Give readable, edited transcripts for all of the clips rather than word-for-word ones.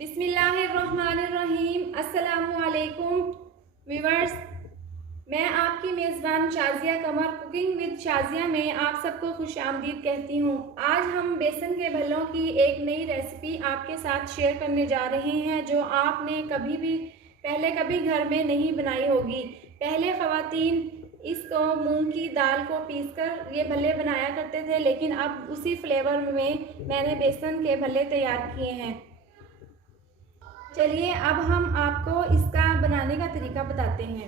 बिस्मिल्लाहिर्रहमानिर्रहीम। अस्सलामुअलैकुम व्यूअर्स, मैं आपकी मेज़बान शाज़िया कमर कुकिंग विद शाज़िया में आप सबको खुश आमदीद कहती हूँ। आज हम बेसन के भल्लों की एक नई रेसिपी आपके साथ शेयर करने जा रहे हैं जो आपने पहले कभी घर में नहीं बनाई होगी। पहले ख़वातीन इसको मूंग की दाल को पीसकर ये भल्ले बनाया करते थे, लेकिन अब उसी फ्लेवर में मैंने बेसन के भल्ले तैयार किए हैं। चलिए अब हम आपको इसका बनाने का तरीका बताते हैं।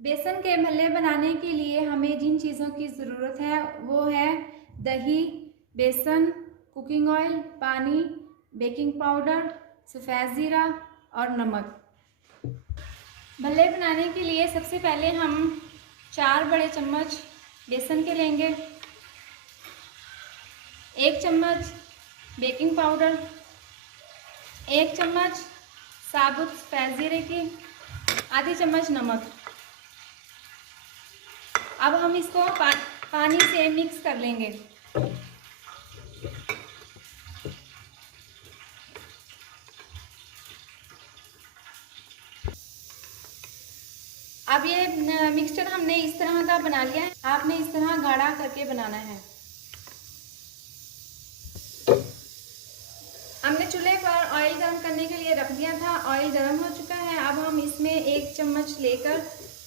बेसन के भल्ले बनाने के लिए हमें जिन चीज़ों की ज़रूरत है वो है दही, बेसन, कुकिंग ऑयल, पानी, बेकिंग पाउडर, सफ़ेद ज़ीरा और नमक। भल्ले बनाने के लिए सबसे पहले हम 4 बड़े चम्मच बेसन के लेंगे, 1 चम्मच बेकिंग पाउडर, 1 चम्मच साबुत सफ़ेद ज़ीरे की, आधी चम्मच नमक। अब हम इसको पानी से मिक्स कर लेंगे। अब ये मिक्सचर हमने इस तरह का बना लिया है, आपने इस तरह गाढ़ा करके बनाना है। हमने चूल्हे पर ऑयल गर्म करने के लिए रख दिया था, ऑयल गर्म हो चुका है। अब हम इसमें 1 चम्मच लेकर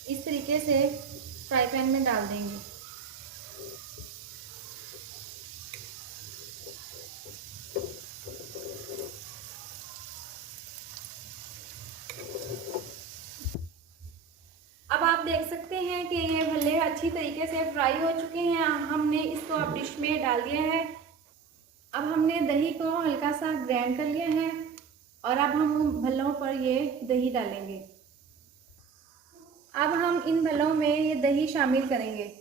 इस तरीके से फ्राई पैन में डाल देंगे। अब आप देख सकते हैं कि ये भल्ले अच्छी तरीके से फ्राई हो चुके हैं। हमने इसको अब डिश में डाल दिया है। अब हमने दही को हल्का सा ग्राइंड कर लिया है और अब हम भल्लों पर ये दही डालेंगे। अब हम इन भल्लों में ये दही शामिल करेंगे।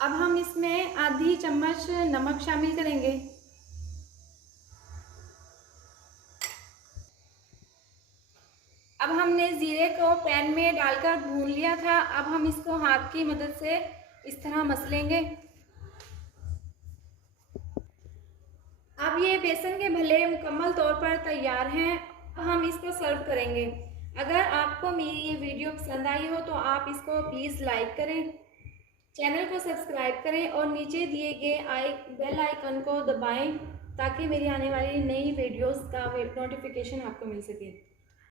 अब हम इसमें आधी चम्मच नमक शामिल करेंगे। अब हमने ज़ीरे को पैन में डालकर भून लिया था। अब हम इसको हाथ की मदद से इस तरह मसलेंगे। अब ये बेसन के भल्ले मुकम्मल तौर पर तैयार हैं। अब हम इसको सर्व करेंगे। अगर आपको मेरी ये वीडियो पसंद आई हो तो आप इसको प्लीज़ लाइक करें, चैनल को सब्सक्राइब करें और नीचे दिए गए बेल आइकन को दबाएं ताकि मेरी आने वाली नई वीडियोस का नोटिफिकेशन आपको मिल सके।